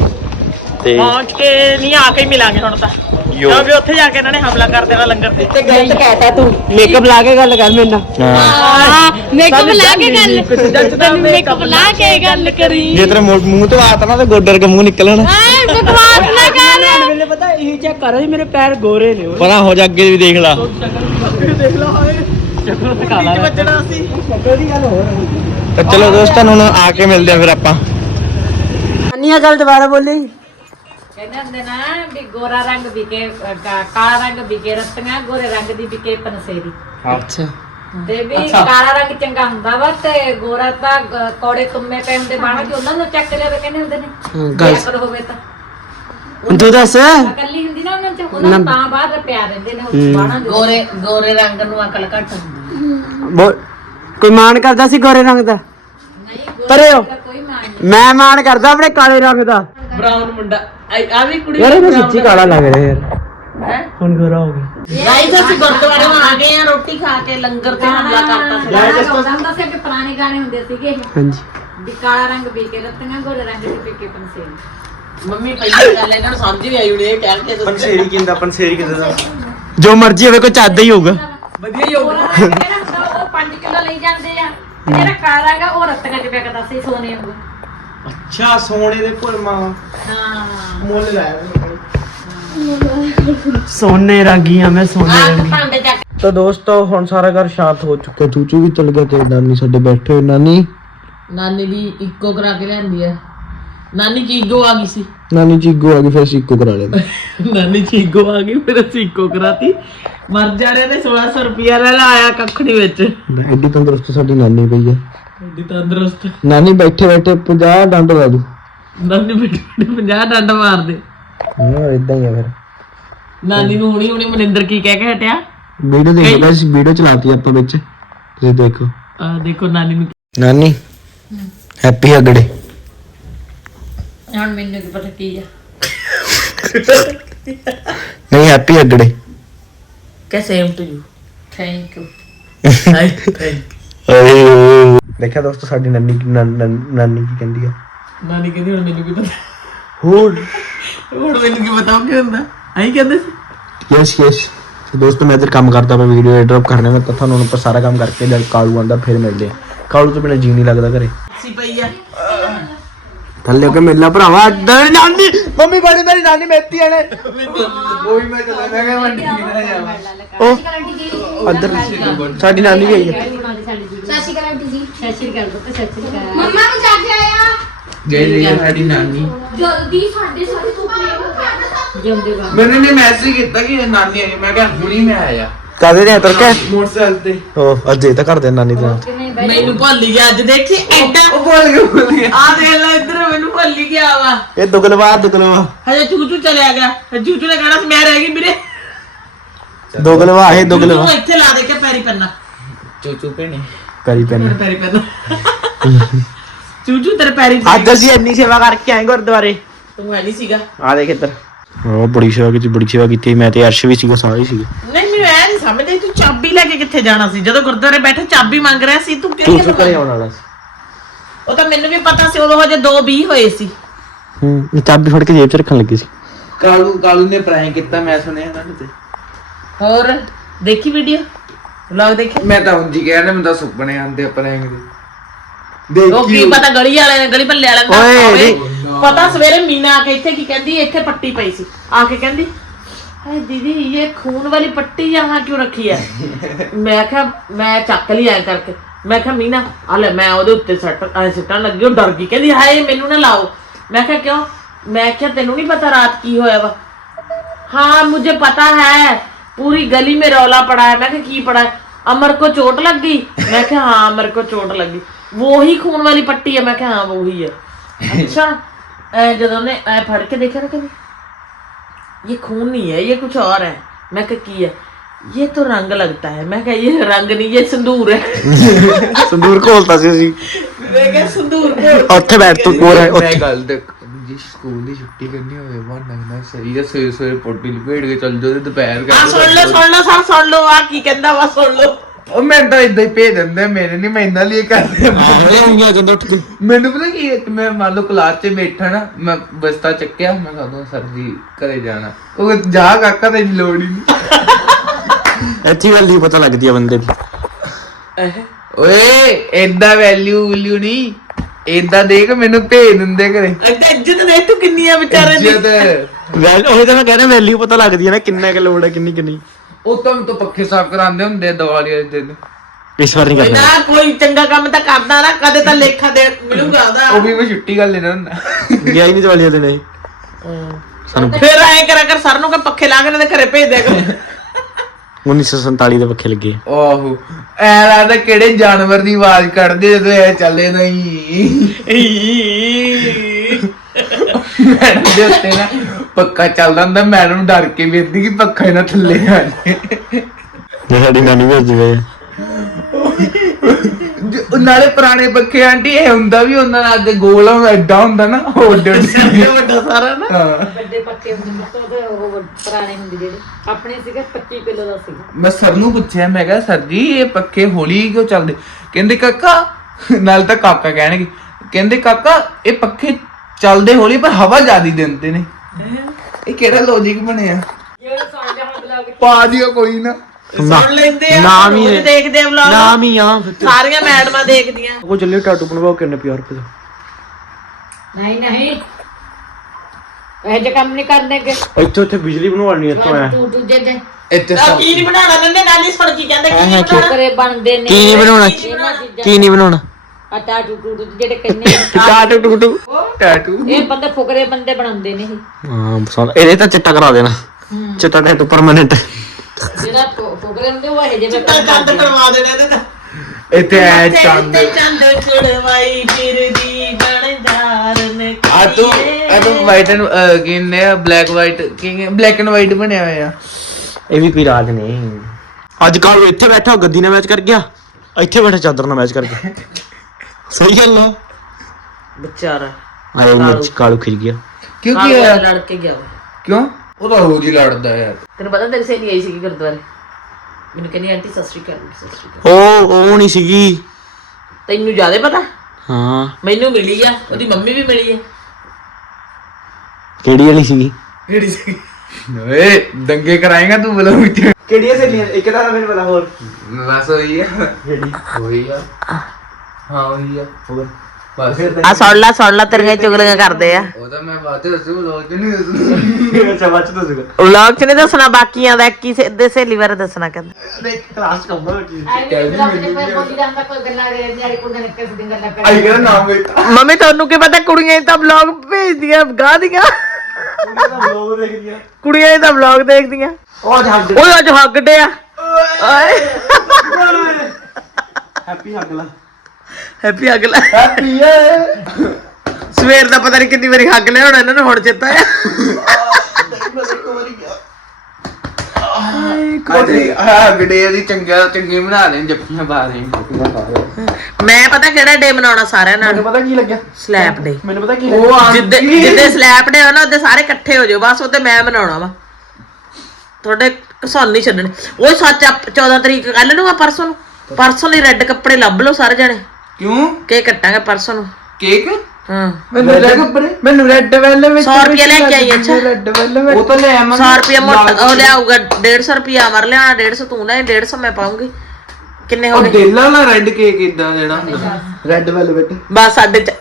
ਤੇ ਪਹੁੰਚ ਕੇ ਨਹੀਂ ਆ ਕੇ ਹੀ ਮਿਲਾਂਗੇ ਹੁਣ ਤਾਂ। ਯੋ। ਕਿਉਂਕਿ ਉੱਥੇ ਜਾ ਕੇ ਇਹਨਾਂ ਨੇ ਹਮਲਾ ਕਰ ਦੇਣਾ ਲੰਗਰ ਤੇ। ਤੇ ਗਲਤ ਕਹਿਤਾ ਤੂੰ। ਮੇਕਅਪ ਲਾ ਕੇ ਗੱਲ ਕਰ ਮੇਰੇ ਨਾਲ। ਹਾਂ। ਹਾਂ ਮੇਕਅਪ ਲਾ ਕੇ ਗੱਲ ਮੇਕਅਪ ਲਾ ਕੇ ਗੱਲ ਕਰੀ। ਜੇ ਤੇਰੇ ਮੂੰਹ ਮੂੰਹ ਤੋਂ ਆਤਾ ਨਾ ਤੇ ਗੋਡਰ ਕੇ ਮੂੰਹ ਨਿਕਲਣ ਐ ਬਕਵਾਸ ਨਾ ਕਰ। ਮੈਨੂੰ ਪਤਾ ਇਹ ਚੈੱਕ ਕਰੋ ਜੀ ਮੇਰੇ ਪੈਰ ਗੋਰੇ ਨੇ ਓਏ ਪਰਾਂ ਹੋ ਜਾ ਅੱਗੇ ਵੀ ਦੇਖ ਲਾ। ਦੇਖ ਲਾ ਓਏ ਵਿੱਚ ਵੱਜਣਾ ਸੀ। ਸ਼ਕਲ ਦੀ ਗੱਲ ਹੋਰ ਤਾਂ ਚਲੋ ਦੋਸਤਾਂ ਨੂੰ ਆ ਕੇ ਮਿਲਦੇ ਆ ਫਿਰ ਆਪਾਂ। ਅੰਨੀਆ ਗੱਲ ਦੁਬਾਰਾ ਬੋਲੀ। ਕਹਿੰਦੇ ਹੁੰਦੇ ਨਾ ਵੀ ਗੋਰਾ ਰੰਗ ਵਿਕੇ ਅ, ਕਾ- ਕਾਲਾ ਰੰਗ ਵਿਕੇ ਰਸਤੀਆਂ ਗੋਰੇ ਰੰਗ ਦੀ ਵਿਕੇ ਪਨਸੇਰੀ। ਅੱਛਾ। ਤੇ ਵੀ ਕਾਲਾ ਰੰਗ ਚੰਗਾ ਹੁੰਦਾ ਵਾ ਤੇ ਗੋਰਾ ਤਾਂ ਗ- ਕੌੜੇ ਤੁੰਮੇ ਹੁੰਦੇ ਬਾਣਾ ਕਿ ਉਹਨਾਂ ਨੂੰ ਚੱਕ ਲਿਆ ਕਹਿੰਦੇ ਹੁੰਦੇ ਨੇ ਗੱਲ ਅਕਲ ਹੋਵੇ ਤਾਂ। ਤੂੰ ਦੱਸ। ਇਕੱਲੀ ਹੁੰਦੀ ਨਾ ਉਹਨਾਂ ਚ ਉਹਨਾਂ ਨੂੰ ਤਾਂ ਬਾਹਰ ਪਿਆ ਰਹਿੰਦੇ ਨੇ ਬਾਣਾ ਦੇ। ਗੋਰੇ ਗੋਰੇ ਰੰਗ ਨੂੰ ਅਕਲ ਘੱਟ ਹੁੰਦੀ। ਬੋਲ ਕੋਈ ਮਾਣ ਕਰਦਾ ਸੀ ਗੋਰੇ ਰੰਗ ਦਾ? ਨਹੀਂ ਪਰੇ ਹੋ। ਗੋਰਾ ਕੋਈ ਮਾਨ ਨਹੀਂ। ਮੈਂ ਮਾਣ ਕਰਦਾ ਆਪਣੇ ਕਾਲੇ ਰੰਗ ਦਾ। ਬ੍ਰਾਊਨ ਮੁੰਡਾ ਆ ਵੀ ਕੁੜੀ ਯਾਰ ਸੱਚੀ ਕਾਲਾ ਲੱਗ ਰਿਹਾ ਯਾਰ। ਹੁਣ ਗੋਰਾ ਹੋ ਗਿਆ ਗਾਇਸ ਅਸੀਂ ਗੁਰਦੁਆਰੇ ਆ ਗਏ ਆ ਰੋਟੀ ਖਾ ਕੇ ਲੰਗਰ ਤੇ ਹਮਲਾ ਕਰਤਾ ਸੀ। ਗਾਉਂਦਾ ਹੁੰਦਾ ਸੀ ਕਿ ਪੁਰਾਣੇ ਗਾਣੇ ਹੁੰਦੇ ਸੀਗੇ ਹਾਂਜੀ। ਵੀ ਕਾਲਾ ਰੰਗ ਪੀ ਕੇ ਰੱਤੀਆਂ ਗੋਰੇ ਰੰਗ ਦੇ ਪੀ ਕੇ ਪੰਸੇਰੀ ਮੰਮੀ ਪਹਿਲੀ ਗੱਲ ਇਹਨਾਂ ਨੂੰ ਸਮਝ ਨਹੀਂ ਆਈ ਹੁਣੇ ਇਹ ਕਹਿ ਕੇ। ਪੰਸੇਰੀ ਕਿੰਦਾ ਪੰਸੇਰੀ ਕਿੰਦਾ ਦਾ? ਜੋ ਮਰਜ਼ੀ ਹੋਵੇ ਕੋਈ ਚੱਦਾ ਹੀ ਹੋਊਗਾ। ਵਧੀਆ ਹੀ ਹੋ ਰੰਗ ਜਿਹੜਾ ਹੁੰਦਾ ਉਹ 5 ਕਿਲੋ ਲਈ ਜਾਂਦੇ ਆ। ਤੇ ਜਿਹੜਾ ਕਾਲਾ ਆ, ਉਹ ਰੱਤੀਆਂ ਚ ਵਿਕਦਾ ਸੀ ਸੋਨੇ ਵਾਂਗੂ। ਅੱਛਾ ਸੋਨੇ ਦੇ ਭੁਰਮਾ ਹਾਂ। ਮੁੱਲ ਲਾਇਆ ਸੋਨੇ ਰੰਗੀਆਂ ਮੈਂ ਸੋਨੇ ਰੰਗੀ ਭਾਂਡੇ ਚੱਕ। ਤਾਂ ਦੋਸਤੋ ਹੁਣ ਸਾਰਾ ਘਰ ਸ਼ਾਂਤ ਹੋ ਚੁੱਕਾ ਚੂਚੂ ਵੀ ਚਲ ਗਿਆ ਤੇ ਨਾਨੀ ਸਾਡੇ ਬੈਠੇ ਹੋਏ। ਨਾਨੀ? ਨਾਨੀ ਦੀ ਇੱਕੋ ਕਰਾ ਕੇ ਲਿਆਂਦੀ ਆ। ਨਾਨੀ ਚੀਗੋ ਆ ਗਈ ਸੀ। ਨਾਨੀ ਚੀਗੋ ਆ ਗਈ ਫਿਰ ਅਸੀਂ ਇੱਕੋ ਕਰਾ ਲਿਆ। ਨਾਨੀ ਚੀਗੋ ਆ ਗਈ ਫਿਰ ਅਸੀਂ ਇੱਕੋ ਕਰਾਤੀ। ਮਰ ਜਾ ਰਹੇ ਨੇ 1600 ਰੁਪਿਆ ਲੈ ਲਾਇਆ ਕੱਖੜੀ ਵਿੱਚ। ਐਡੀ ਤੰਦਰੁਸਤ ਸਾਡੀ ਨਾਨੀ ਪਈ ਆ। ਐਡੀ ਤੰਦਰੁਸਤ। ਨਾਨੀ ਬੈਠੇ ਬੈਠੇ 50 ਡੰਡ ਲਾ ਦੂ ਨਾਨੀ ਬੈਠੀ 50 ਡੰਡ ਮਾਰਦੇ। ਹਾਂ ਇਦਾਂ ਹੀ ਆ ਫਿਰ। ਨਾਨੀ ਨੂੰ ਹੁਣੀ ਹੁਣੀ ਮਨਿੰਦਰ ਕੀ ਕਹਿ ਕੇ ਹਟਿਆ? ਵੀਡੀਓ ਦੇਖੋ ਗਾਇਸ ਵੀਡੀਓ ਚਲਾਤੀ ਆਪਾਂ ਵਿੱਚ। ਤੁਸੀਂ ਦੇਖੋ। ਆਹ ਦੇਖੋ ਨਾਨੀ ਨੂੰ ਨਾਨੀ ਹੈਪੀ ਅਗੜੇ ਹੁਣ ਮੈਨੂੰ ਕੀ ਪਤਾ ਕੀ ਆ। ਨਹੀਂ ਹੈਪੀ ਅਗੜੇ ਕਿ same to you thank you ਦੇਖਿਆ ਦੋਸਤੋ ਸਾਡੀ ਨਾਨੀ ਨਾਨ- ਕੀ ਕਹਿੰਦੀ ਆ? ਨਾਨੀ ਕਹਿੰਦੀ ਹੁਣ ਮੈਨੂੰ ਕੀ ਪਤਾ? ਹੋਰ। ਹੁਣ ਮੈਨੂੰ ਕੀ ਪਤਾ ਕੀ ਹੁੰਦਾ? ਐਂ ਕਹਿੰਦੇ ਸੀ। ਯੈਸ ਯੈਸ ਤੇ ਦੋਸਤੋ ਮੈਂ ਇੱਧਰ ਕੰਮ ਕਰਦਾ ਪਿਆ ਵੀਡੀਓ ਐਡਿਟ ਕਰਨੇ ਮੈਂ ਤਾਂ ਤੁਹਾਨੂੰ ਹੁਣ ਸਾਰਾ ਕੰਮ ਕਰਕੇ ਜਦ ਕਾਲੂ ਆਂਦਾ ਫਿਰ ਮਿਲਦੇ ਆ। ਕਾਲੂ ਤੋਂ ਬਿਨਾਂ ਜੀ ਨਹੀਂ ਲੱਗਦਾ ਘਰੇ। ਸੀ ਪਈ ਆ। ਥੱਲੇ ਕੇ ਮਿਲਣਾ ਭਰਾਵਾ ਅੱਧਰ ਨਾਨੀ ਮੰਮੀ ਬੜੀ ਮੇਰੀ ਨਾਨੀ ਮੇਤੀ ਆਣੇ ਉਹ ਵੀ ਮੈਂ ਚੱਲਿਆ ਮੈਂ ਕਿਹਾ ਮੰਡੀ ਨਾ ਜਾਵਾਂ। ਉਹ ਅੱਧਰ ਸਾਡੀ ਨਾਨੀ ਵੀ ਆਈ ਹੈ। ਸ਼੍ਰੀ ਅਕਾਲ ਆਂਟੀ ਜੀ। ਸਤਿ ਸ਼੍ਰੀ ਅਕਾਲ ਪੁੱਤ ਸਤਿ ਸ਼੍ਰੀ ਅਕਾਲ। ਮੰਮਾ ਨੂੰ ਜਾ ਕੇ ਆਇਆ? ਜੈ ਜੈ ਸਾਡੀ ਨਾਨੀ। ਜਲਦੀ ਸਾਡੇ ਸਾਰੇ ਸੁਪਨੇ ਜਿਉਂਦੇ ਬਾਬਾ ਮੈਨੂੰ ਨੇ ਮੈਸੇਜ ਕੀਤਾ ਕਿ ਨਾਨੀ ਆਈ ਮੈਂ ਕਿਹਾ ਹੁਣੀ ਮੈਂ ਆਇਆ। ਕਾਦੇ ਨੇ ਤੁਰ ਕੇ ਮੋਟਰਸਾਈਕਲ ਤੇ। ਉਹ ਅੱਜ ਇਹ ਤਾਂ ਕਰਦੇ ਨਾਨੀ ਦੇ ਨਾਲ। ਮੈਨੂੰ ਭੁੱਲ ਹੀ ਗਿਆ ਅੱਜ ਦੇਖੀ ਐਡਾ ਉਹ ਬੋਲ ਗਿਆ ਆ ਦੇਖ ਲੈ ਇੱਧਰ ਮੈਨੂੰ ਭੁੱਲ ਹੀ ਗਿਆ ਵਾ। ਇਹ ਦੁਗਲਵਾ ਦੁਗਲਵਾ ਹਜੇ ਚੂਚੂ ਚਲਿਆ ਗਿਆ। ਹਜੇ ਚੂਚੂ ਨੇ ਕਹਿਣਾ ਸੀ ਮੈਂ ਰਹਿ ਗਈ ਵੀਰੇ। ਦੁਗਲਵਾ ਇਹ ਦੁਗਲਵਾ ਚੂਚੂ ਇੱਥੇ ਲਾ ਦੇ ਕੇ ਪੈਰੀ ਪੈਣਾ। ਚੂਚੂ ਭੇਣੀ। ਕਰੀ ਪੈਨ ਪੈਰੀ ਪੈਣਾ। ਚੂਚੂ ਤੇਰੇ ਪੈਰੀ ਅੱਜ ਅਸੀਂ ਇੰਨੀ ਸੇਵਾ ਕਰਕੇ ਆਏ ਗੁਰਦੁਆਰੇ। ਤੂੰ ਹੈ ਨਹੀਂ ਸੀਗਾ। ਆ ਦੇਖ ਇੱਧਰ। ਉਹ ਬੜੀ ਸੇਵਾ ਕੀਤੀ ਬੜੀ ਸੇਵਾ ਕੀਤੀ। ਮੈਂ ਤੇ ਅਰਸ਼ ਵੀ ਸੀਗਾ ਸਾਰੇ ਸੀਗੇ। ਨਹੀਂ ਸਮਝਦੇ ਤੂੰ ਚਾਬੀ ਲੈ ਕੇ ਕਿੱਥੇ ਜਾਣਾ ਸੀ? ਜਦੋਂ ਗੁਰਦੁਆਰੇ ਬੈਠੇ ਚਾਬੀ ਮੰਗ ਰਿਹਾ ਸੀ ਤੂੰ ਤੂੰ ਫਿਰ ਘਰੇ ਆਉਣ ਵਾਲਾ ਸੀ? ਉਹ ਤਾਂ ਮੈਨੂੰ ਵੀ ਪਤਾ ਸੀ ਉਦੋਂ ਹਜੇ 2 20 ਹੋਏ ਸੀ। ਹੂੰ ਇਹ ਚਾਬੀ ਫੜ ਕੇ ਜੇਬ 'ਚ ਰੱਖਣ ਲੱਗੀ ਸੀ। ਕਾਲੂ ਕਾਲੂ ਨੇ ਪ੍ਰੈਂਕ ਕੀਤਾ ਮੈਂ ਸੁਣਿਆ ਨਾ ਤੇ। ਹੋਰ ਦੇਖੀ ਵੀਡੀਓ ਵਲੌਗ ਦੇਖੀ? ਮੈਂ ਤਾਂ ਉਂਝ ਹੀ ਕਹਿ ਰਿਹਾ ਮੈਂ ਤਾਂ ਸੁਪਨੇ ਆਂਦੇ ਪ੍ਰੈਂਕ ਦੇ। ਉਹ ਕੀ ਪਤਾ ਗਲੀ ਵਾਲੇ ਨੇ ਗਲੀ ਭੱਲੇ ਵਾਲੇ ਦਾ ਓਏ, ਹੋਵੇ। ਨਹੀਂ। ਪਤਾ ਸਵੇਰੇ ਮੀਨਾ ਆ ਕੇ ਇੱਥੇ ਕੀ ਕਹਿੰਦੀ ਇੱਥੇ ਪੱਟੀ ਪਈ ਸੀ। ਆ ਕੇ ਕਹਿੰਦੀ ਹਾਏ ਦੀਦੀ ਇਹ ਖੂਨ ਵਾਲੀ ਪੱਟੀ यहाँ क्यों रखी है ਮੈਂ ਕਿਹਾ ਮੈਂ ਚੱਕ ਲਈ ਐ ਕਰਕੇ ਮੈਂ ਕਿਹਾ ਮੀਨਾ ਆ ਲੈ ਮੈਂ ਉਹਦੇ ਉੱਤੇ ਸੱਟ ਐ ਸਿੱਟਣ ਲੱਗੀ ਉਹ ਡਰ ਗਈ ਕਹਿੰਦੀ ਹਾਏ ਮੈਨੂੰ ਨਾ ਲਾਓ ਮੈਂ ਕਿਹਾ ਕਿਉਂ ਮੈਂ ਕਿਹਾ ਤੈਨੂੰ ਨਹੀਂ ਪਤਾ ਰਾਤ ਕੀ ਹੋਇਆ ਵਾ हाँ मुझे पता है पूरी गली में रौला पड़ा है मैं कहा की पड़ा है अमर को चोट लग गई मैं कहा हाँ अमर को चोट लग गई वो ही खून वाली पट्टी है मैं कहा हाँ वो ही है अच्छा ऐ ਜਦੋਂ ਨੇ ਐ ਫੜ ਕੇ ਦੇਖਿਆ ਨਾ ਕਹਿੰਦੀ ये खून नहीं है ये कुछ और है मैं कहा की है ये तो रंग लगता है मैं कहा ये रंग नहीं ये संदूर है ਸੰਦੂਰ ਘੋਲਤਾ ਸੀ ਅਸੀਂ मैं कहा संदूर घोल ਉੱਥੇ ਬੈਠ ਤੂੰ ਕੋਰ ਮੈਂ ਉੱਥੇ ਗੱਲ ਦੇਖ ਜੀ ਸਕੂਲ ਦੀ ਛੁੱਟੀ ਕਰਨੀ ਹੋਵੇ ਬਹਾਨਾ ਨਾ ਸਹੀ ਹੈ ਸਵੇਰੇ ਸਵੇਰੇ ਪੋਟੀ ਲਪੇਟ ਕੇ ਚੱਲ ਜਾਓ ਤੇ ਦੁਪਹਿਰ ਆ ਕਰ ਸੁਣ ਲਓ ਸੁਣ ਲਓ ਸਭ ਸੁਣ ਲਓ ਆ ਕੀ ਕਹਿੰਦਾ ਵਾ ਸੁਣ ਲਓ ਉਹ ਮੈਂ ਤਾਂ ਇਦਾਂ ਹੀ ਭੇਜ ਦਿੰਦੇ ਆ, ਮੇਰੇ ਨਹੀਂ ਮੈਂ ਇਹਨਾਂ ਲਈ ਕਰਦੇ ਆ ਜਾਂਦਾ ਉੱਠ ਕੇ। ਮੈਨੂੰ ਪਤਾ ਕੀ ਹੈ, ਮੈਂ ਮੰਨ ਲਓ ਕਲਾਸ 'ਚ ਬੈਠਾ ਨਾ ਮੈਂ ਬਸਤਾ ਚੱਕਿਆ ਮੈਂ ਕਹਦਾ ਸਰ ਜੀ ਘਰੇ ਜਾਣਾ। ਉਹ ਜਾ ਕਾਕਾ ਤੇ ਲੋੜ ਹੀ ਨਹੀਂ ਇੱਥੇ ਗੱਲ ਨਹੀਂ ਪਤਾ ਲੱਗਦੀ ਆ ਬੰਦੇ ਦੀ। ਓਏ ਏਦਾਂ ਵੈਲਿਊ ਵੈਲਿਊ ਨਹੀਂ ਏਦਾਂ ਦੇਖ ਮੈਨੂੰ ਭੇਜ ਦਿੰਦੇ ਘਰੇ। ਇੱਦਾਂ ਇੱਜ਼ਤ ਦੇ ਤੂੰ ਕਿੰਨੀ ਆ ਵਿਚਾਰੇ ਦੀ। ਇੱਜ਼ਤ। ਵੈਲ ਉਹ ਤਾਂ ਮੈਂ ਕਹਿੰਦਾ ਵੈਲਿਊ ਪਤਾ ਲੱਗਦੀ ਹੈ ਨਾ ਕਿੰਨਾ ਕਿ ਲੋੜ ਹੈ ਕਿੰਨੀ ਕਿੰਨੀ ਉਹ ਤਾਂ ਤੋਂ ਪੱਖੇ ਸਾਫ਼ ਕਰਾਉਂਦੇ ਹੁੰਦੇ ਆ ਦੀਵਾਲੀ ਵਾਲੇ ਦਿਨ। ਇਸ ਵਾਰ ਨਹੀਂ ਕਰਨਾ ਨਾ ਕੋਈ ਚੰਗਾ ਕੰਮ ਤਾਂ ਕਰਦਾ ਨਾ ਕਦੇ ਤਾਂ ਲੇਖਾ ਦੇ ਮਿਲੂਗਾ ਉਹ ਉਹਦਾ ਵੀ ਮੈਂ ਛੁੱਟੀ ਕਰ ਲੈਣਾ ਹੁੰਦਾ। ਗਿਆ ਹੀ ਨਹੀਂ ਚਵਾਲੀਆਂ ਦੇ ਨਹੀਂ ਸਾਨੂੰ ਫਿਰ ਐਂ ਕਰਿਆ ਕਰ ਸਰ ਨੂੰ ਕਿ ਪੱਖੇ ਲਾ ਕੇ ਇਹਨਾਂ ਦੇ ਘਰੇ ਭੇਜ ਦਿਆ ਕਰ। 1947 ਦੇ ਪੱਖੇ ਲੱਗੇ। ਆਹੋ ਐ ਲੱਗਦਾ ਕਿਹੜੇ ਜਾਨਵਰ ਦੀ ਆਵਾਜ਼ ਕੱਢਦੇ ਜਦੋਂ ਐ ਚੱਲੇ ਨਹੀਂ। ਦੇ ਉੱਤੇ ਨਾ ਪੱਕਾ ਚੱਲਦਾ ਹੁੰਦਾ ਮੈਡਮ ਡਰ ਕੇ ਵੇਖਦੀ ਕਿ ਪੱਖਾ ਇਹਨਾਂ ਥੱਲੇ ਆ ਜਾਏ। ਜੇ ਸਾਡੀ ਨਾਨੀ ਭੇਜ ਜਵੇ ਜੇ ਉਹ ਨਾਲੇ ਪੁਰਾਣੇ ਪੱਖੇ ਆਂਟੀ ਇਹ ਹੁੰਦਾ ਵੀ ਉਹਨਾਂ ਨਾਲ ਅੱਗੇ ਗੋਲ ਹੁੰਦਾ ਐਡਾ ਹੁੰਦਾ ਨਾ ਉਹ ਡਰ ਵੱਡਾ ਸਾਰਾ ਨਾ। ਹਾਂ। ਵੱਡੇ ਪੱਕੇ ਹੁੰਦੇ ਨੇ ਤਾਂ ਉਹਦੇ ਉਹ ਪੁਰਾਣੇ ਹੁੰਦੇ ਜਿਹੜੇ ਆਪਣੇ ਸੀਗੇ 25 ਕਿਲੋ ਦਾ ਸੀਗਾ। ਮੈਂ ਸਰ ਨੂੰ ਪੁੱਛਿਆ ਮੈਂ ਕਿਹਾ ਸਰ ਜੀ ਇਹ ਪੱਖੇ ਹੌਲੀ ਕਿਉਂ ਚੱਲਦੇ? ਕਹਿੰਦੇ ਕਾਕਾ ਨਾਲ ਤਾਂ ਕਾਕਾ ਕਹਿਣਗੇ। ਕਹਿੰਦੇ ਕਾਕਾ ਇਹ ਪੱਖੇ ਚੱਲਦੇ ਹੌਲੀ ਪਰ ਹਵਾ ਜ਼ਿਆਦੀ ਦਿੰਦੇ ਨੇ। ਇਹ ਕਿਹੜਾ ਲੌਜੀਕ ਬਣਿਆ? ਪਾ ਦਿਓ ਕੋਈ ਨਾ। ਸੁਣ ਲੈਂਦੇ ਆ ਨਾਮ ਹੀ। ਦੇਖਦੇ ਆ ਵਲੌਗ ਨਾਮ ਹੀ ਆ ਸਾਰੀਆਂ ਮੈਡਮਾਂ ਦੇਖਦੀਆਂ। ਉਹ ਚੱਲੇ ਟਾਟੂ ਬਣਵਾਓ ਕਿੰਨੇ ਪਿਆਰ ਰੁਪਏ ਦਾ ਨਹੀਂ ਨਹੀਂ। ਇਹ ਜੇ ਕੰਮ ਨਹੀਂ ਕਰਨੇ ਕੇ ਇੱਥੇ ਉੱਥੇ ਬਿਜਲੀ ਬਣਵਾਉਣੀ ਇੱਥੋਂ ਆਇਆ ਤੂੰ ਦੂਜੇ ਦੇ। ਇੱਥੇ ਸਭ ਕੀ ਨਹੀਂ ਬਣਾਉਣਾ ਨੰਨੇ? ਨਾਨੀ ਸੁਣ ਕੀ ਕਹਿੰਦੇ ਕੀ ਨਹੀਂ ਬਣਾਉਣਾ? ਨਹੀਂ ਕੀ ਨਹੀਂ ਬਣਾਉਣਾ? ਆਟਾ ਟੂ ਟੂ ਜਿਹੜੇ ਕਹਿੰਦੇ ਨੇ ਟਾਟੂ ਟੂਟੂ? ਟੈਟੂ ਇਹ ਬੰਦੇ ਫੁਕਰੇ ਬੰਦੇ ਬਣਾਉਂਦੇ ਨੇ ਇਹ। ਹਾਂ ਪਸੰਦ ਇਹਦੇ ਤਾਂ ਚਿੱਟਾ ਕਰਾ ਦੇਣਾ। ਚਿੱਟਾ ਟੈਟੂ ਪਰਮਾਨੈਂਟ ਜਿਹੜਾ ਫੁ- ਫੁਕਰੇ ਹੁੰਦੇ ਉਹ ਇਹ ਜਿਵੇਂ ਤਾਂ ਚੰਦ ਕਰਵਾ ਦੇਣਾ ਇਹਦੇ ਤਾਂ। ਇੱਥੇ ਐ ਤੇ ਚੰਦ। ਤੇ ਚੰਦ ਚੜਵਾਈ ਫਿਰਦੀ ਬਣ ਜਾਰਨ ਆ ਤੂੰ ਆ ਤੂੰ ਵਾਈਟ ਐਂਡ ਕਿੰਨੇ ਆ? Black white black and white ਬਣਿਆ ਹੋਇਆ। ਇਹ ਵੀ ਕੋਈ ਰਾਜ ਨਹੀਂ। ਅੱਜ ਕੱਲ ਇੱਥੇ ਬੈਠਾ ਗੱਦੀ ਨਾਲ ਮੈਚ ਕਰ ਗਿਆ। ਇੱਥੇ ਬੈਠਾ ਚਾਦਰ ਨਾਲ ਮੈਚ ਕਰ ਗਿਆ। ਸਹੀ ਗੱਲ ਆ। ਵਿਚਾਰਾ। ਆਏ ਮੁੱਚ ਕਾਲੂ। ਖਿਰ ਗਿਆ। ਕਿਉਂ ਕੀ ਕਾਲੂ ਨਾਲ ਲੜ ਕੇ ਗਿਆ ਵਾ। ਕਿਉਂ? ਉਹ ਤਾਂ ਰੋਜ਼ ਹੀ ਲੜਦਾ ਯਾਰ ਤੈਨੂੰ ਪਤਾ ਤੇਰੀ ਸਹੇਲੀ ਆਈ ਸੀਗੀ ਗੁਰਦੁਆਰੇ? ਮੈਨੂੰ ਕਹਿੰਦੀ ਆਂਟੀ ਸਤਿ ਸ਼੍ਰੀ ਅਕਾਲ ਸਤਿ ਸ਼੍ਰੀ ਅਕਾਲ। ਉਹ ਉਹ ਨਹੀਂ ਸੀਗੀ। ਤੈਨੂੰ ਜ਼ਿਆਦਾ ਪਤਾ? ਹਾਂ। ਮੈਨੂੰ ਮਿਲੀ ਆ ਉਹਦੀ ਮੰਮੀ ਵੀ ਮਿਲੀ ਹੈ ਕਿਹੜੀ ਵਾਲੀ ਸੀਗੀ? ਕਿਹੜੀ ਸੀ ਓਏ ਦੰਗੇ ਕਰਾਏਗਾ ਤੂੰ ਬਲੋ ਵਿੱਚ ਕਿਹੜੀਆਂ ਸਹੇਲੀਆਂ? ਇੱਕ ਤਾਂ ਮੈਨੂੰ ਪਤਾ ਹੋਰ ਬਸ ਹੋਈ ਆ। ਹੋਈ ਆ। ਹਾਂ ਆ ਹੋਰ। ਬਸ ਆ ਸੁਣ ਲਾ ਸੁਣ ਲਾ ਤੇਰੀਆਂ ਚੁਗਲੀਆਂ ਕਰਦੇ ਆ। ਉਹ ਤਾਂ ਮੈਂ ਬਾਤ ਦੱਸੂ ਲੋਕ ਨਹੀਂ ਦੱਸੂ ਅੱਛਾ ਬਾਅਦ ਚ ਦੱਸੂਗਾ। ਵਲੌਗ ਚ ਨਹੀਂ ਦੱਸਣਾ ਬਾਕੀਆਂ ਦਾ ਕੀ ਦੇ ਸਹੇਲੀ ਬਾਰੇ ਦੱਸਣਾ ਕਹਿੰਦਾ। ਕਲਾਸ ਚ ਕਹੂੰਗਾ ਕੀ? ਕਿਸ ਆਈ ਕਹਿੰਦਾ ਨਾਮ ਵੇਤਾ ਮੰਮੀ ਤੁਹਾਨੂੰ ਕੀ ਪਤਾ ਕੁੜੀਆਂ ਤਾਂ ਵਲੌਗ ਭੇਜਦੀਆਂ ਗਾਹ ਦੀਆਂ। ਲੋਕ ਦੇਖਦੀਆਂ। ਕੁੜੀਆਂ ਹੀ ਤਾਂ ਵਲੌਗ ਦੇਖਦੀਆਂ। ਉਹ ਹੱਗ। ਓਏ। ਅੱਜ ਹੱਗ ਡਿਆ ਓਏ? ਹੈਪੀ ਹੱਗ ਲਾ। ਹੈਪੀ ਅਗਲਾ ਹੈਪੀ ਏ ਸਵੇਰ ਦਾ ਪਤਾ ਨਹੀਂ ਕਿੰਨੀ ਵਾਰੀ ਹੱਗ ਲਿਆ ਹੋਣਾ ਇਹਨਾਂ ਨੂੰ ਹੁਣ ਚੇਤਾ ਆ ਅਜੇ ਗਡੇ ਦੀ ਚੰਗਾ ਚੰਗੀ ਬਣਾ ਦੇ ਜੱਫੀਆਂ ਪਾ ਦੇ ਮੈਂ ਪਤਾ ਕਿਹੜਾ ਡੇ ਮਨਾਉਣਾ ਸਾਰਿਆਂ ਨਾਲ? ਮੈਨੂੰ ਪਤਾ ਕੀ ਲੱਗਿਆ? ਸਲੈਪ ਡੇ ਮੈਨੂੰ ਪਤਾ ਕੀ ਉਹ ਆ ਜਿੱਦੇ ਜਿੱਦੇ ਸਲੈਪ ਡੇ ਹੋਣਾ ਉਹਦੇ ਸਾਰੇ ਇਕੱਠੇ ਹੋ ਜਾਓ। ਬਸ ਉਹਤੇ ਮੈਂ ਮਨਾਉਣਾ ਵਾ। ਤੁਹਾਡੇ ਕਸੌਨ ਛੱਡਣੇ। ਉਹ ਸੱਚ ਆ 14 ਤਰੀਕ ਕੱਲ ਨੂੰ ਆ ਪਰਸੋਂ ਨੂੰ? ਪਰਸੋਂ। ਲਈ ਰੈੱਡ ਕੱਪੜੇ ਲੱਭ ਲਓ ਸਾਰੇ ਜਣੇ। ਕਿਉਂ? ਕੇ ਕੱਟਾਂਗੇ ਪਰਸੋਂ ਨੂੰ। ਕੇਕ? ਹਾਂ। ਮੈਨੂੰ ਰੈਡ ਕੱਪੜੇ? ਮੈਨੂੰ ਰੈਡ ਵੈਲਵਟ 100 ਰੁਪਏ ਲੈ ਕੇ ਆਈ ਅੱਛਾ। ਰੈਡ ਵੈਲਵਟ ਉਹ ਤਾਂ ਲੈ ਆਵਾਂਗੇ। 100 ਰੁਪਏ ਮੋਟਾ ਉਹ ਲਿਆਊਗਾ 150 ਰੁਪਿਆ ਮਰ ਲਿਆਣਾ 150 ਤੂੰ ਲੈ 150 ਮੈਂ ਪਾਉਂਗੀ। ਕਿੰਨੇ ਹੋ ਉਹ ਗਏ ਦੇਲਾ ਵਾਲਾ ਰੈਡ ਕੇਕ ਇਦਾਂ ਜਿਹੜਾ ਹੁੰਦਾ। ਰੈੱਡ ਵੈਲਵਟ ਬਸ ਸਾਢੇ ਚ-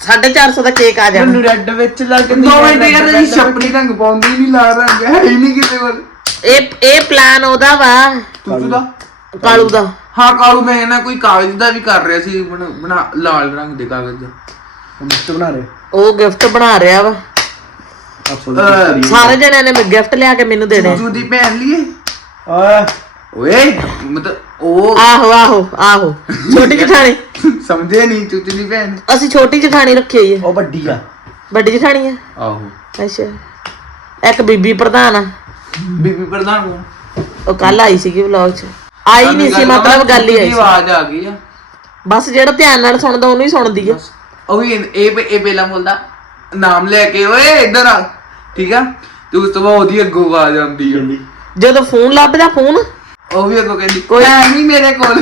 ਸਾਢੇ 400 ਦਾ ਕੇਕ ਆ ਜਾਣਾ। ਮੈਨੂੰ ਰੈਡ ਵਿੱਚ ਲੱਗਦੀ ਦੋ ਮਿੰਟ ਕਹਿੰਦੇ ਜੀ ਛਪਰੀ ਰੰਗ ਪਾਉਂਦੀ ਨਹੀਂ ਲਾ ਰੰਗ ਹੈ ਹੀ ਨਹੀਂ ਕਿਤੇ ਕੋਲ ਇਹ ਇਹ ਪਲਾਨ ਉਹਦਾ ਵਾ। ਤੂੰ ਦਾ। ਕਾਲੂ ਦਾ। ਹਾਂ ਕਾਲੂ ਮੈਂ ਨਾ ਕੋਈ ਕਾਗਜ਼ ਦਾ ਵੀ ਕਰ ਰਿਹਾ ਸੀ ਬਣਾ ਬਣਾ- ਲਾਲ ਰੰਗ ਦੇ ਕਾਗਜ਼। ਦਾ ਮਿਸਟ ਬਣਾ ਰਹੇ। ਉਹ ਗਿਫਟ ਬਣਾ ਰਿਹਾ ਵਾ। ਅਹ, ਸਾਰੇ ਜਣਿਆਂ ਨੇ ਗਿਫਟ ਲਿਆ ਕੇ ਮੈਨੂੰ ਦੇਣੇ। ਚੂਚੂ ਦੀ ਭੈਣ ਲਈ ਓਏ ਓਏ ਮਤਲਬ ਉਹ ਆਹੋ ਆਹੋ ਆਹੋ। ਛੋਟੀ ਜਠਾਣੀ। ਸਮਝੇ ਨਹੀਂ ਚੂਚੂ ਦੀ ਭੈਣ। ਅਸੀਂ ਛੋਟੀ ਜਠਾਣੀ ਰੱਖੀ ਹੋਈ ਹੈ। ਉਹ ਵੱਡੀ ਆ। ਵੱਡੀ ਜਠਾਣੀ ਆ? ਆਹੋ। ਅੱਛਾ। ਇੱਕ ਬੀਬੀ ਪ੍ਰਧਾਨ ਆ। ਬੀਬੀ ਪ੍ਰਧਾਨ ਉਹ ਕੱਲ ਆਈ ਸੀਗੀ ਵਲੌਗ 'ਚ। ਆਈ ਨਹੀਂ ਸੀ ਮਤਲਬ ਗੱਲ ਹੀ ਆਈ ਸੀ। ਆਵਾਜ਼ ਆ ਗਈ ਆ। ਬਸ ਜਿਹੜਾ ਧਿਆਨ ਨਾਲ ਸੁਣਦਾ ਉਹਨੂੰ ਹੀ ਸੁਣਦੀ ਆ। ਉਹ ਵੀ ਇਹ ਇਹ ਪਹਿਲਾਂ ਬੋਲਦਾ ਨਾਮ ਲੈ ਕੇ ਓਏ ਇੱਧਰ ਆ। ਠੀਕ ਆ? ਤੇ ਉਸ ਤੋਂ ਬਾਅਦ ਉਹਦੀ ਅੱਗੋਂ ਆਵਾਜ਼ ਆਉਂਦੀ ਆ। ਜਦੋਂ ਫੋਨ ਲੱਭਦਾ ਫੋਨ? ਉਹ ਵੀ ਅੱਗੋਂ ਕਹਿੰਦੀ ਕੋਈ- ਹੈ ਨਹੀਂ ਮੇਰੇ ਕੋਲ।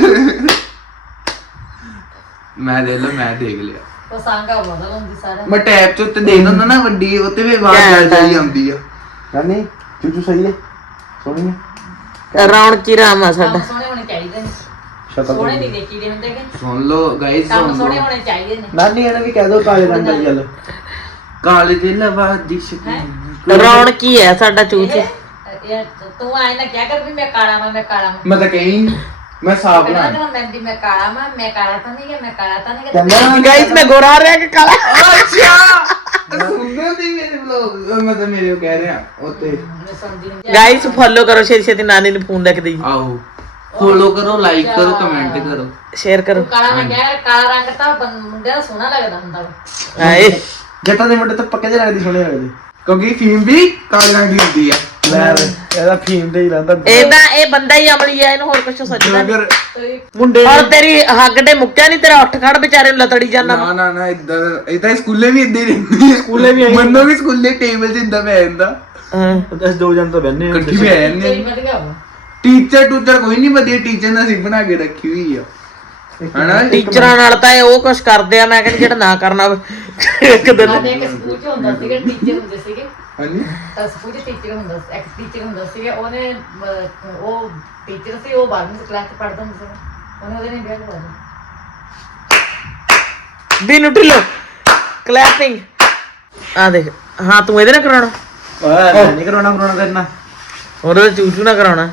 ਮੈਂ ਦੇ ਲਓ ਮੈਂ ਦੇਖ ਲਿਆ। ਉਹ ਸੰਗਾ ਬਦਲ ਹੁੰਦੀ ਸਾਰਾ ਮੈਂ ਟੈਪ ਚ ਉੱਤੇ ਦੇ ਦਿੰਦਾ ਨਾ ਵੱਡੀ ਉੱਤੇ ਵੀ ਆਵਾਜ਼ ਆ। ਜਾਈ ਆਉਂਦੀ ਆ। ਨਾਨੀ ਚੂਚੂ ਸਹੀ ਹੈ ਸੋਹਣੀ ਹੈ ਰੌਣਕੀ ਰਾਮ ਆ ਸਾਡਾ। ਸੋਹਣੇ ਹੋਣੇ ਚਾਹੀਦੇ ਨੇ। ਸੋਹਣੇ ਨਹੀਂ ਦੇਖੀ ਦੇ ਹੁੰਦੇ ਕਿ। ਸੁਣ ਲਓ ਗਾਇਸ ਕੰਮ ਸੁਣ ਸੋਹਣੇ ਲਓ। ਹੋਣੇ ਚਾਹੀਦੇ ਨੇ। ਨਾਨੀ ਇਹਨਾਂ ਵੀ ਕਹਿ ਦੋ ਕਾਲੇ ਰੰਗ ਵਾਲੀ ਗੱਲ। ਕਾਲੇ ਦੇ ਲਵਾ ਦੀ ਸ਼ਕੀਨ। ਰੌਣਕੀ ਹੈ ਸਾਡਾ ਚੂਚ। ਇਹ- ਤੂੰ ਆਏ ਨਾ ਕਿਆ ਕਰ ਵੀ ਮੈਂ ਕਾਲਾ ਮੈਂ ਮੈਂ ਕਾਲਾ ਮੈਂ ਮੈਂ ਤਾਂ ਕਹੀ ਨੀ, ਮੈਂ ਸਾਫ਼ ਕਹਿੰਦਾ ਬਣਾ ਨਾ ਮੈਂ ਵੀ ਮੈਂ ਕਾਲਾ ਮੈਂ ਮੈਂ ਕਾਲਾ ਤਾਂ ਨਹੀਂ ਗਾ ਮੈਂ ਕਾਲਾ ਤਾਂ ਨਹੀਂ ਗਾ ਕਹਿੰਦਾ ਗਾਇਸ ਮੈਂ ਗੋਰਾ ਆ ਰਿਹਾ ਕਿ ਕਾਲਾ? ਅੱਛਾ! ਸੁਣਦੇ ਹੋ ਮੇਰੇ ਵਲੋਗ ਮੈਂ ਤਾਂ ਮੇਰੇ ਉਹ ਕਹਿ ਰਿਹਾ ਉੱਤੇ ਮੈਂ ਸਮਝੀ ਨਹੀਂ ਗਾਇਸ ਫੋਲੋ ਕਰੋ ਛੇਤੀ ਛੇਤੀ ਨਾਨੀ ਨੂੰ ਫੋਨ ਲੈ ਕੇ ਦੇਈ ਆਓ ਫੋਲੋ ਕਰੋ ਲਾਈਕ ਕਰੋ ਕਮੈਂਟ ਕਰੋ। ਸ਼ੇਅਰ ਕਰੋ। ਕਾਲਾ ਮੈਂ ਕਿਹਾ ਕਾਲਾ ਰੰਗ ਤਾਂ ਮੁੰਡਿਆਂ ਦਾ ਸੋਹਣਾ ਲੱਗਦਾ ਹੁੰਦਾ ਹਾਏ ਜੱਟਾਂ ਦੇ ਮੁੰਡੇ ਤਾਂ ਪੱਕੇ ਜਿਹੇ ਲੱਗਦੀ ਸੋਹਣੇ ਲੱਗਦੇ। ਕਿਉਂਕਿ ਫੀਮ ਵੀ ਕਾਲੇ ਰੰਗ ਦੀ ਹੁੰਦੀ ਆ। ਲੈ ਇਹਦਾ ਫੀਮ ਤੇ ਹੀ ਰਹਿੰਦਾ ਇਹ ਤਾਂ ਇਹ ਬੰਦਾ ਹੀ ਅਮਲੀ ਆ ਇਹਨੂੰ ਹੋਰ ਕੁਝ ਸੋਚਦਾ ਨੀ। ਅਗਰ ਮੁੰਡੇ ਔਰ ਤੇਰੀ ਹੱਗ ਦੇ ਮੁੱਕਿਆ ਨਹੀਂ ਤੇਰਾ ਉੱਠ ਖੜ ਵਿਚਾਰੇ ਨੂੰ ਲਤੜੀ ਜਾਂਦਾ ਨਾ ਨਾ ਨਾ ਇਦਾਂ ਇਹ ਤਾਂ ਸਕੂਲੇ ਵੀ ਇਦਾਂ ਹੀ ਰਹਿੰਦੀ ਹੈ ਸਕੂਲੇ ਵੀ ਆਈ ਮੰਨੋ ਵੀ ਸਕੂਲੇ ਟੇਬਲ 'ਚ ਇਦਾਂ ਪੈ ਜਾਂਦਾ। ਹਾਂ। ਅਸੀਂ ਦੋ ਜਣ ਤਾਂ ਬੈੰਨੇ ਆ ਇਕੱਠੀ ਪੈ ਤੇਰੀ ਜਾਂਦੇ ਵਧੀਆ ਵਾ। ਟੀਚਰ ਟੂਚਰ ਕੋਈ ਨਹੀਂ ਵਧੀਆ ਟੀਚਰ ਨੇ ਅਸੀਂ ਬਣਾ ਕੇ ਰੱਖੀ ਹੋਈ ਆ। ਹਨਾ? ਟੀਚਰਾਂ ਨਾਲ ਤਾਂ ਇਹ ਉਹ ਕੁਝ ਕਰਦੇ ਆ ਮੈਂ ਕਹਿੰਦੀ ਜਿਹੜਾ ਨਾ ਕਰਨਾ ਹੋਵੇ। ਇੱਕ ਦਿਨ। ਸਾਡੇ ਇੱਕ ਸਕੂਲ ਚ ਹੁੰਦਾ ਸੀਗਾ ਟੀਚਰ ਹੁੰਦੇ ਸੀਗੇ। ਹਾਂਜੀ? ਤਾਂ ਸਕੂਲ ਚ ਟੀਚਰ ਹੁੰਦਾ ਸੀ ਐਕਸ ਟੀਚਰ ਹੁੰਦਾ ਸੀਗਾ ਉਹਨੇ ਅਹ, ਉਹ ਟੀਚਰ ਸੀ ਉਹ 12ਵੀਂ ਕਲਾਸ ਚ ਪੜ੍ਹਦਾ ਹੁੰਦਾ ਸੀ ਉਹਨੇ ਉਹਦੇ ਨੇ ਵਿਆਹ ਕਰਵਾ ਦਿੱਤਾ ਬੀਨੂ ਢਿੱਲੋ ਕਲੈਪਿੰਗ ਆ ਦੇਖ ਹਾਂ ਤੂੰ ਇਹਦੇ ਨਾਲ ਕਰਾਉਣਾ? ਓਏ ਨਹੀਂ ਕਰਾਉਣਾ ਕਰਾਉਣਾ ਕਰਨਾ ਉਹਦੇ ਚੂਚੂ ਨਾਲ ਕਰਾਉਣਾ?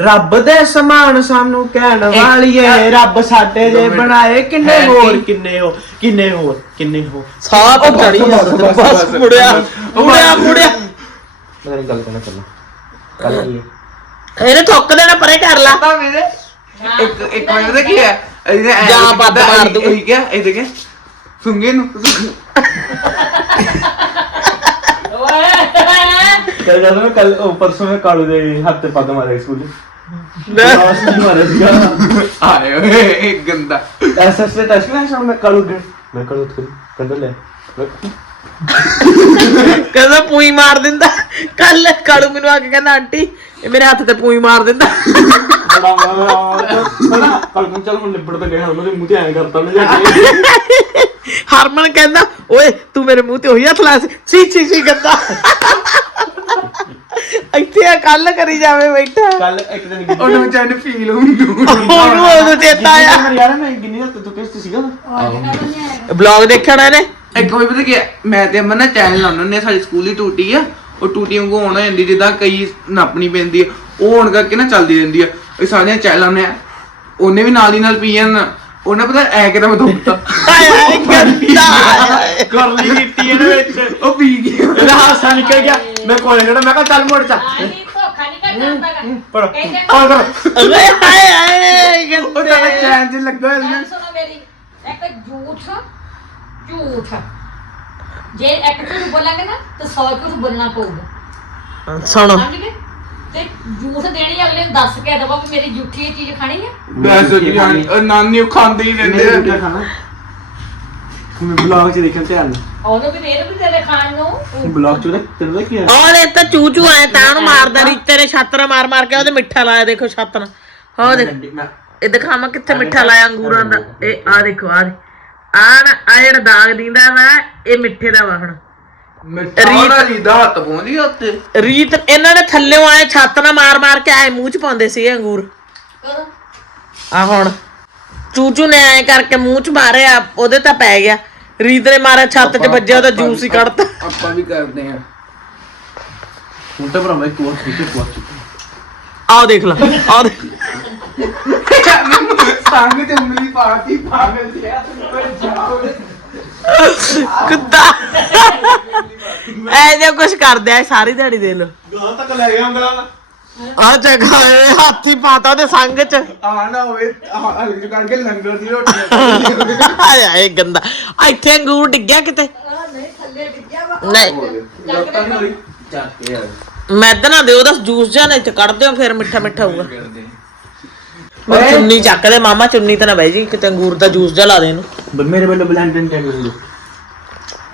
ਰੱਬ ਦੇ ਸਮਾਨ ਸਾਨੂੰ ਕਹਿਣ ਵਾਲੀਏ ਰੱਬ ਸਾਡੇ ਜੇ ਬਣਾਏ ਕਿੰਨੇ ਹੋਰ ਕਿੰਨੇ ਹੋ ਕਿੰਨੇ ਹੋਰ ਕਿੰਨੇ ਹੋ ਸਾਹ ਤਾਂ ਚੜੀ ਜਾਂਦਾ ਤੇ ਬਸ ਮੁੜਿਆ ਮੁੜਿਆ ਮੁੜਿਆ। ਮੈਂ ਗੱਲ ਕਰਨਾ ਚੱਲਣਾ ਕੱਲ ਕੀ ਇਹਨੇ ਥੁੱਕ ਦੇਣਾ ਪਰੇ ਕਰ ਲਾ। ਪਤਾ ਮੇਰੇ ਇੱਕ ਇੱਕ ਵਾਰ ਉਹਦਾ ਕੀ ਹੈ। ਇਹਨੇ ਜਾਂ ਕੀਤਾ, ਮਾਰ ਦੂੰਗਾ। ਇਹ ਕਿਹਾ ਇਹ ਦੇਖੇ। ਸੁੰਗੇ ਨੂੰ। ਕੱਲ ਜਦੋਂ ਮੈਂ ਕੱਲ ਉਹ ਪਰਸੋਂ ਮੈਂ ਕਾਲੂ ਦੇ ਹੱਥ ਤੇ ਪੱਗ ਮਾਰਿਆ ਸਕੂਲ। ਲੈ। ਆਸ ਨਹੀਂ ਮਾਰਿਆ ਸੀਗਾ। ਆਏ ਓਏ ਇਹ ਗੰਦਾ ਐਸਐਸ ਦੇ ਟੈਸਟ ਲੈਣ ਸ਼ਾਮ ਮੈਂ ਕਾਲੂ ਗਏ ਮੈਂ ਕਾਲੂ ਤੇ ਕੰਦਰ ਲੈ। ਮੈਂ ਕਹਿੰਦਾ ਪੂਈ ਮਾਰ ਦਿੰਦਾ। ਕੱਲ ਕਾਲੂ ਮੈਨੂੰ ਆ ਕੇ ਕਹਿੰਦਾ ਆਂਟੀ ਇਹ ਮੇਰੇ ਹੱਥ ਤੇ ਪੂਈ ਮਾਰ ਦਿੰਦਾ। ਬੜਾ ਮਾਰਾ ਕੱਲ ਨੂੰ ਚੱਲ ਹੁਣ ਲਿਬੜ ਤੇ ਗਿਆ ਉਹਨਾਂ ਦੇ ਮੂੰਹ ਤੇ ਐਂ ਕਰਤਾ ਮੈਂ ਜਾ ਕੇ। ਹਰਮਨ ਕਹਿੰਦਾ ਓਏ ਤੂੰ ਮੇਰੇ ਮੂੰਹ ਤੇ ਉਹੀ ਹੱਥ ਲਾ ਸੀ। ਸੀ ਸੀ ਕਹਿੰਦਾ ਇੱਥੇ ਆ ਕੱਲ ਕਰੀ ਜਾਵੇ ਬੈਠਾ। ਕੱਲ ਇੱਕ ਦਿਨ ਗਿੱਨੀ ਉਹਨੂੰ ਚਾਹਨੇ ਫੀਲ ਹੁੰਦੂ ਉਹਨੂੰ ਉਦੋਂ ਚੇਤਾ ਆਇਆ। ਮੈਂ ਯਾਰ ਮੈਂ ਗਿੱਨੀ ਦਾ ਤੂੰ ਕਿਸ ਤੇ ਸੀਗਾ ਬਲੌਗ ਦੇਖਣਾ ਇਹਨੇ ਇੱਕ ਵਾਰ ਪਤਾ ਕੀ ਹੈ? ਮੈਂ ਤੇ ਅਮਨ ਨਾ ਚੈਨਲ ਲਾਉਣੇ ਹੁੰਦੇ ਸਾਡੀ ਸਕੂਲ ਦੀ ਟੂਟੀ ਆ। ਉਹ ਟੂਟੀ ਵਾਂਗੂ ਹੋਣ ਹੋ ਜਾਂਦੀ ਜਿੱਦਾਂ ਕਈ ਨਾਪਣੀ ਪੈਂਦੀ ਆ। ਉਹ ਹੋਣ ਕਰਕੇ ਨਾ ਚੱਲਦੀ ਰਹਿੰਦੀ ਆ। ਇਹ ਸਾਰੀਆਂ ਚੈਨਲ ਲਾਉਣੇ ਆ। ਉਹਨੇ ਵੀ ਨਾਲ ਦੀ ਨਾਲ ਪੀ ਜਾਣ। ਉਹਨੇ ਪਤਾ ਐ ਕਿਦਾਂ ਮੈਂ ਦੁੱਖਤਾ ਹਾਏ ਹਾਏ ਗੰਦਾ। ਕਰਲੀ ਕੀਤੀ ਇਹਦੇ ਵਿੱਚ। ਉਹ ਪੀ ਗਿਆ ਹਾਸਾ ਨਿਕਲ ਗਿਆ। ਮੈਂ ਕੋਲੇ ਜਿਹੜਾ ਮੈਂ ਕਿਹਾ ਚੱਲ ਮੋੜ ਚੱਲ ਨਹੀਂ ਧੋਖਾ ਨਹੀਂ ਕਰਦਾ ਹੁੰਦਾ ਪਰ ਕਹਿੰਦੇ ਪਰ ਓਏ ਹਾਏ ਹਾਏ ਉਹ ਤਾਂ ਗੰਦੇ ਚੈਨ ਚ ਲੱਗਾ ਹੋਇਆ ਸੀ। ਨਾ। ਗੱਲ ਸੁਣੋ ਮੇਰੀ ਇੱਕ ਝੂਠ ਝੂਠ। ਜੇ ਇੱਕ ਝੂਠ ਬੋਲਾਂਗੇ ਨਾ ਤਾਂ 100 ਝੂਠ ਬੋਲਣਾ ਪਊਗਾ। ਸੁਣ। ਸਮਝ ਗਏ? ਤੇ ਝੂਠ ਦੇਣੀ ਅਗਲੇ ਨੂੰ ਦੱਸ ਕੇ ਦਵਾ ਵੀ ਮੇਰੀ ਝੂਠੀ ਇਹ ਚੀਜ਼ ਖਾਣੀ ਆ। ਮੈਂ ਸੋਚੀ ਹਾਂ ਉਹ ਨਾਨੀ ਉਹ ਖਾਂਦੇ ਹੀ ਰਹਿੰਦੇ ਨਹੀਂ ਆ ਖਾਣਾ? ਮੈਂ ਬਲੌਗ 'ਚ ਦੇਖਿਆ ਧਿਆਨ ਨਾਲ ਉਹਨੂੰ ਵੀ ਦੇ ਵੀ ਤੇਰੇ ਖਾਣ ਨੂੰ। ਬਲੌਗ 'ਚ ਉਹਦੇ ਤੇਰੇ ਦਾ ਕੀ ਹੈ ਉਹਨੇ ਤਾਂ ਚੂਚੂ ਆਏ ਤਾਂ ਨੂੰ ਮਾਰਦਾ ਰੀਤੇ ਨੇ ਛਾਤਰ ਮਾਰ ਮਾਰ ਕੇ ਉਹਦੇ ਮਿੱਠਾ ਲਾਇਆ ਦੇਖੋ ਛਾਤਰ ਹਾਂ ਦੇਖ ਮੈਂ ਇਹ ਦਿਖਾਵਾਂ ਕਿੱਥੇ ਮਿੱਠਾ ਲਾਇਆ ਅੰਗੂਰਾਂ ਦਾ। ਇਹ ਆ ਦੇਖੋ ਆ ਆ ਨਾ ਆ ਜਿਹੜਾ ਦਾਗ ਦਿੰਦਾ ਵਾ ਇਹ ਮਿੱਠੇ ਦਾ ਵਾ ਹੁਣ। ਮਿੱਠਾ ਜੀ ਦਾ ਹੱਥ ਪਹੁੰਚ ਉੱਤੇ। ਰੀਤ ਇਹਨਾਂ ਨੇ ਥੱਲੇੋਂ ਆਏ ਛੱਤ ਨਾਲ ਮਾਰ ਮਾਰ ਕੇ ਆਏ ਮੂੰਹ ਚ ਪਾਉਂਦੇ ਸੀ ਅੰਗੂਰ। ਕਦੋਂ? ਆ ਹੁਣ। ਚੂਚੂ ਨੇ ਐ ਕਰਕੇ ਮੂੰਹ ਚ ਮਾਰਿਆ ਉਹਦੇ ਤਾਂ ਪੈ ਗਿਆ। ਰੀਤ ਨੇ ਮਾਰਿਆ ਛੱਤ 'ਚ ਵੱਜਿਆ ਉਹਦਾ ਜੂਸ ਹੀ ਕੱਢਤਾ। ਆਪਾਂ ਵੀ ਕਰਦੇ ਆ ਹੁਣ ਤਾਂ ਭਰਾ ਮੈਂ ਇੱਕ ਵਾਰ ਠੀਕ ਹੈ। ਆਹ ਦੇਖ ਲੈ ਆਹ ਦੇਖ। ਸੰਗ ਤੇ ਉਂਗਲੀ ਪਾਤੀ ਪਾਗਲ ਪਰ ਜਾਓ। ਕੁੱਤਾ। ਐ ਜੇ ਕੁਝ ਕਰਦੇ ਆ ਸਾਰੀ ਦਿਹਾੜੀ ਦੇ ਲੋ ਗਾਂ ਤੱਕ ਲੈ ਗਿਆ ਉਂਗਲਾਂ ਆ ਜਗਾ ਹਾਥੀ ਪਾਤਾ ਉਹਦੇ ਸੰਗ ਚ। ਆ ਨਾ ਹੋਵੇ ਹਲਕ ਕਰਕੇ ਲੰਗਰ ਦੀ ਰੋਟੀ ਆਏ ਆਏ ਗੰਦਾ। ਇੱਥੇ ਅੰਗੂਰ ਡਿੱਗਿਆ ਕਿਤੇ? ਨਹੀਂ ਚੱਕ ਯਾਰ ਮੈਦ ਨਾ ਦਿਓ ਉਹਦਾ ਜੂਸ ਜਾਂ ਇੱਥੇ ਕੱਢ ਦਿਓ ਫਿਰ ਮਿੱਠਾ ਮਿੱਠਾ ਹੋਊਗਾ। ਮੈਂ ਚੁੰਨੀ ਚੱਕ ਦੇ ਮਾਮਾ ਚੁੰਨੀ ਤੇ ਨਾ ਬਹਿ ਜੀ ਕਿਤੇ ਅੰਗੂਰ ਦਾ ਜੂਸ ਜਾ ਲਾ ਦੇ ਇਹਨੂੰ। ਮੇਰੇ ਵੱਲੋਂ ਬਲੈਂਡਨ ਦੇ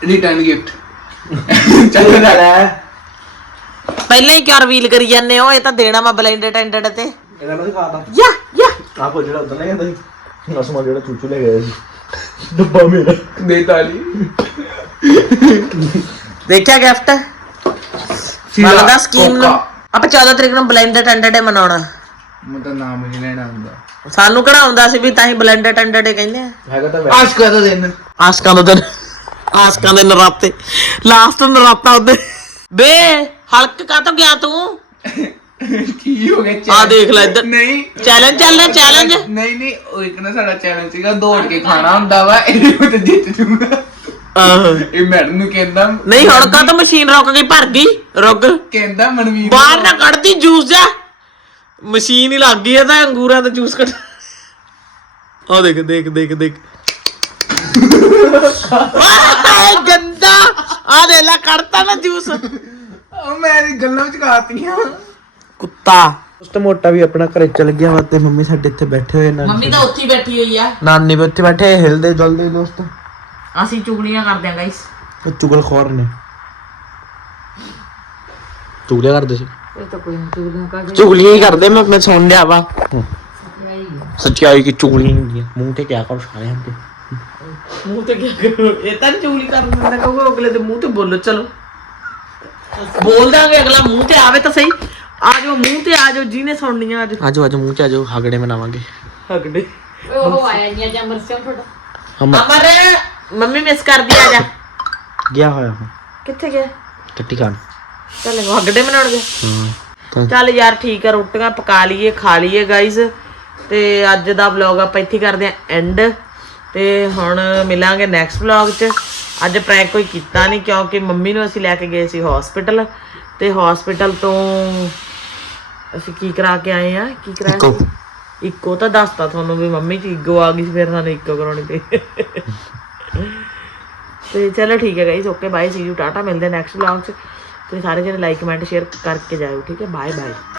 ਰਿਟਰਨ ਗਿਫਟ ਚੱਲ ਲੈ ਪਹਿਲਾਂ ਹੀ ਕਿਉਂ ਰਿਵੀਲ ਕਰੀ ਜਾਂਦੇ ਹੋ ਇਹ ਤਾਂ ਦੇਣਾ ਮੈਂ ਬਲੈਂਡਡ ਟੈਂਡਡ ਤੇ। ਇਹਦਾ ਮੈਂ ਦਿਖਾਤਾ ਯਾ ਯਾ। ਆਪ ਉਹ ਜਿਹੜਾ ਉਧਰ ਲੈ ਜਾਂਦਾ ਸੀ? ਅਸਮਾ ਜਿਹੜਾ ਚੂਚੂ ਲੈ ਗਿਆ ਸੀ। ਡੱਬਾ ਮੇਰਾ। ਦੇ ਤਾਲੀ ਦੇਖਿਆ ਗਿਫਟ ਮੰਨਦਾ ਸਕੀਮ ਨੂੰ। ਆਪਾਂ 14 ਤਰੀਕ ਨੂੰ ਬਲੈਂਡਡ ਟੈਂਡਡ ਡੇ ਮਨਾਉਣਾ। ਮੈਂ ਤਾਂ ਨਾਮ ਹੀ ਨਹੀਂ ਲੈਣਾ ਹੁੰਦਾ। ਸਾਨੂੰ ਕਿਹੜਾ ਆਉਂਦਾ ਸੀ ਵੀ ਤਾਂ ਹੀ ਬਲੈਂਡਡ ਟੈਂਡਡ ਡੇ ਕਹਿੰਦੇ ਆ? ਹੈਗਾ ਤਾਂ ਆਸ਼ ਕਰਾ ਦਿਨ। ਆਸਕਾਂ ਦਾ ਦਿਨ। ਆਸਕਾਂ ਦੇ ਨਰਾਤੇ। ਲਾਸਟ ਨਰਾਤਾ ਉਹਦੇ। ਬੇ! ਹਲਕ ਕਾ ਤੋਂ ਗਿਆ ਤੂੰ? ਕੀ ਹੋ ਗਿਆ ਆ? ਦੇਖ ਲੈ ਇੱਧਰ। ਨਹੀਂ। ਚੈਲੰਜ ਚੱਲ ਰਿਹਾ ਚੈਲੰਜ ਨਹੀਂ ਨਹੀਂ ਉਹ ਇੱਕ ਨਾ ਸਾਡਾ ਚੈਲੰਜ ਸੀਗਾ ਦੌੜ ਕੇ ਖਾਣਾ ਹੁੰਦਾ ਵਾ ਇਹਦੇ ਉੱਤੇ ਜਿੱਤ ਜੂਗਾ। ਆਹੋ। ਇਹ ਮੈਡਮ ਨੂੰ ਕਹਿੰਦਾ ਨਹੀਂ ਹੁਣ ਕਾ ਤਾਂ ਮਸ਼ੀਨ ਰੁਕ ਗਈ ਭਰ ਗਈ ਰੁਕ। ਕਹਿੰਦਾ ਮਨਵੀਰ ਬਾਹਰ ਨਾ ਕੱਢਦੀ ਜੂਸ ਜਾ। ਮਸ਼ੀਨ ਹੀ ਲੱਗ ਗਈ ਹੈ ਤਾਂ ਅੰਗੂਰਾਂ ਦਾ ਜੂਸ ਕੱਢ। ਆ ਦੇਖ ਦੇਖ ਦੇਖ ਦੇਖ। ਆਹ ਗੰਦਾ। ਆ ਦੇ ਲੈ ਕੱਢਤਾ ਨਾ ਜੂਸ ਉਹ ਮੇਰੀ ਗੱਲਾਂ ਵਿੱਚ ਕਾਤੀਆਂ ਕੁੱਤਾ। ਦੋਸਤ ਮੋਟਾ ਵੀ ਆਪਣਾ ਘਰੇ ਚਲ ਗਿਆ ਵਾ ਤੇ ਮੰਮੀ ਸਾਡੇ ਇੱਥੇ ਬੈਠੇ ਹੋਏ ਨੇ। ਮੰਮੀ ਤਾਂ ਉੱਥੇ ਹੀ ਬੈਠੀ ਹੋਈ ਆ। ਨਾਨੀ ਵੀ ਉੱਥੇ ਬੈਠੇ ਹਿਲਦੇ ਜਲਦੇ ਦੋਸਤ। ਅਸੀਂ ਚੁਗਲੀਆਂ ਕਰਦੇ ਆਂ ਗਾਇਸ ਉਹ ਚੁਗਲ ਖੋਰ ਨੇ। ਚੁਗਲਿਆ ਕਰਦੇ ਸੀ। ਇਹ ਤਾਂ ਕੋਈ ਨਹੀਂ ਤੂੰ ਕਰ ਚੁਗਲੀਆਂ ਹੀ ਕਰਦੇ ਮੈਂ ਮੈਂ ਸੁਣ ਲਿਆ ਵਾ। ਸੱਚਾਈ ਕੀ ਚੁਗਲੀ ਹੁੰਦੀ ਹੈ ਮੂੰਹ ਤੇ ਕਿਆ ਕਰੋ ਸਾਰਿਆਂ ਤੇ ਮੂੰਹ ਤੇ ਕੀ ਕਰੋ? ਇਹ ਤਾਂ ਚੁਗਲੀ ਕਰਨ ਦਿੰਦਾ ਕਹੂਗਾ ਅਗਲੇ ਦੇ ਮੂੰਹ ਤੇ ਬੋਲੋ ਚਲੋ। ਬੋਲ ਦਾਂਗੇ ਅਗਲਾ ਮੂੰਹ ਤੇ ਆਵੇ ਤਾਂ ਸਹੀ। ਆ ਜਾਓ ਮੂੰਹ ਤੇ ਆ ਜਾਓ ਜਿਹਨੇ ਸੁਣਨੀ ਆ ਅੱਜ। ਆਜੋ ਆਜੋ ਮੂੰਹ ਚ ਆਜੋ ਹਗੜੇ ਮਨਾਵਾਂਗੇ। ਹਗੜੇ। ਉਹ ਆਇਆ ਜੀ ਅੱਜ ਅੰਮ੍ਰਿਤਸਰ ਤੁਹਾਡਾ। ਹਮ ਅਮਰ ਮੰਮੀ ਮਿਸ ਕਰਦੀ ਆ ਜਾ। ਗਿਆ ਹੋਇਆ ਹਾਂ ਕਿੱਥੇ ਗਿਆ? ਟੱਟੀ ਖਾਣ ਚੱਲ ਹਗੜੇ ਮਨਾਉਣ ਗਿਆ। ਹਾਂ ਤਾਂ ਚੱਲ ਯਾਰ ਠੀਕ ਆ ਰੋਟੀਆਂ ਪਕਾ ਲਈਏ ਖਾ ਲਈਏ ਗਾਇਜ਼ ਤੇ ਅੱਜ ਦਾ ਵਲੌਗ ਆਪਾਂ ਇੱਥੇ ਹੀ ਕਰਦੇ ਆ ਐਂਡ ਤੇ ਹੁਣ ਮਿਲਾਂਗੇ ਨੈਕਸਟ ਵਲੌਗ 'ਚ। ਅੱਜ ਪ੍ਰੈਂਕ ਕੋਈ ਕੀਤਾ ਨਹੀਂ ਕਿਉਂਕਿ ਮੰਮੀ ਨੂੰ ਅਸੀਂ ਲੈ ਕੇ ਗਏ ਸੀ ਹਸਪੀਟਲ ਤੇ ਹਸਪੀਟਲ ਤੋਂ ਅਸੀਂ ਕੀ ਕਰਾ ਕੇ ਆਏ ਆ? ਕੀ ਕਰਾਇਆ ਇੱਕੋ। ਇੱਕੋ ਤਾਂ ਦੱਸਤਾ ਤੁਹਾਨੂੰ ਵੀ ਮੰਮੀ ਚ ਇੱਕੋ ਆ ਗਈ ਸੀ ਫਿਰ ਸਾਨੂੰ ਇੱਕੋ ਕਰਾਉਣੀ ਪਈ। ਤੇ ਚਲੋ ਠੀਕ ਹੈ guys okay bye see you Tata ਮਿਲਦੇ ਨੈਕਸਟ ਵਲੌਗ 'ਚ। ਤੁਸੀਂ ਸਾਰੇ ਜਣੇ ਲਾਈਕ ਕਮੈਂਟ ਸ਼ੇਅਰ ਕਰਕੇ ਜਾਇਓ ਠੀਕ ਹੈ? Bye bye